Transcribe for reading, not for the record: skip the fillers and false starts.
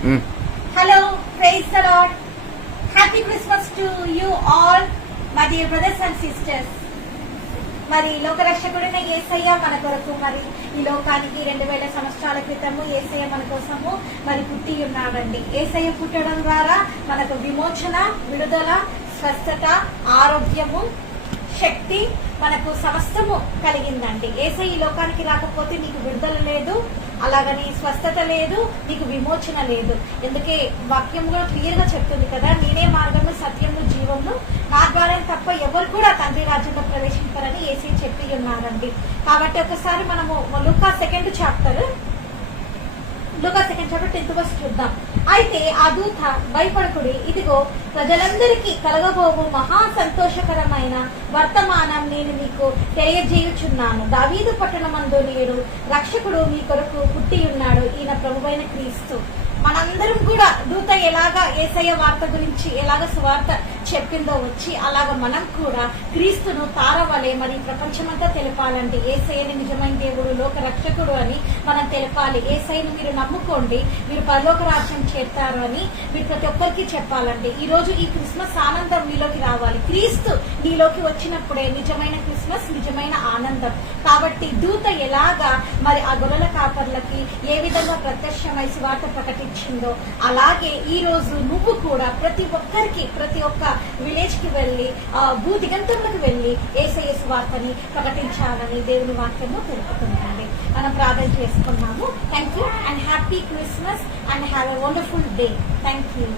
Hello, praise the Lord. Happy Christmas to you all, my dear brothers and sisters. మరి లోకరక్షకుడైన యేసయ్య మన కొరకు మరి ఈ లోకానికి 2000 సంవత్సరాల క్రితము యేసయ్య మన కోసము మరి పుట్టి ఉన్నాడండి. యేసయ్య పుట్టడం ద్వారా మనకు విమోచన, విడుదల, స్వస్థత, ఆరోగ్యము, శక్తి, మనకు సమస్తము కలిగిందండి. యేసయ్య ఈ లోకానికి రాకపోతే నీకు విడుదల లేదు, అలాగని స్వస్థత లేదు, నీకు విమోచన లేదు. ఎందుకే వాక్యం కూడా క్లియర్ గా చెప్తుంది కదా, నేనే మార్గము, సత్యము, జీవము, నా ద్వారా తప్ప ఎవరు కూడా తండ్రి రాజ్యంలో ప్రవేశించారని యేసయ్య చెప్పి ఉన్నారండి. కాబట్టి ఒకసారి మనము లూకా సెకండ్ చాప్టర్ 10th verse చూద్దాం. అయితే ఆ దూత, భయపడకుడి, ఇదిగో ప్రజలందరికీ కలగబోవు మహా సంతోషకరమైన వర్తమానం నేను మీకు తెలియజేయుచున్నాను. దావీదు పట్టణమందు నేడు రక్షకుడు మీ కొరకు పుట్టి ఉన్నాడు, ఈయన ప్రభువైన క్రీస్తు. మనందరం కూడా దూత ఎలాగా యేసయ్య వార్త గురించి ఎలాగ సువార్త చెప్పిందో వచ్చి అలాగ మనం కూడా క్రీస్తును తారవలే మరి ప్రపంచమంతా తెలపాలండి. యేసయ్యని నిజమైన దేవుడు, లోక రక్షకుడు అని మనం తెలపాలి. యేసయ్యను మీరు నమ్ముకోండి, మీరు పరలోక రాజ్యం చేస్తారు అని మీరు ప్రతి ఒక్కరికి చెప్పాలండి. ఈ రోజు ఈ క్రిస్మస్ ఆనందం మీలోకి రావాలి. క్రీస్తు నీలోకి వచ్చినప్పుడే నిజమైన క్రిస్మస్, నిజమైన ఆనందం. కాబట్టి దూత ఎలాగా మరి ఆ గొర్రెల కాపర్లకి ఏ విధంగా ప్రత్యక్షమై సువార్త ప్రకటించిందో అలాగే ఈ రోజు నువ్వు కూడా ప్రతి ఒక్కరికి, ప్రతి ఒక్క విలేజ్ కి వెళ్లి భూదిగంతంలోకి వెళ్లి యేసయ్య సువార్తని ప్రకటించాలని దేవుని వాక్యము తెలుపుతుందండి. మనం ప్రార్థన చేసుకున్నాము. Thank you and happy Christmas and have a wonderful day. Thank you.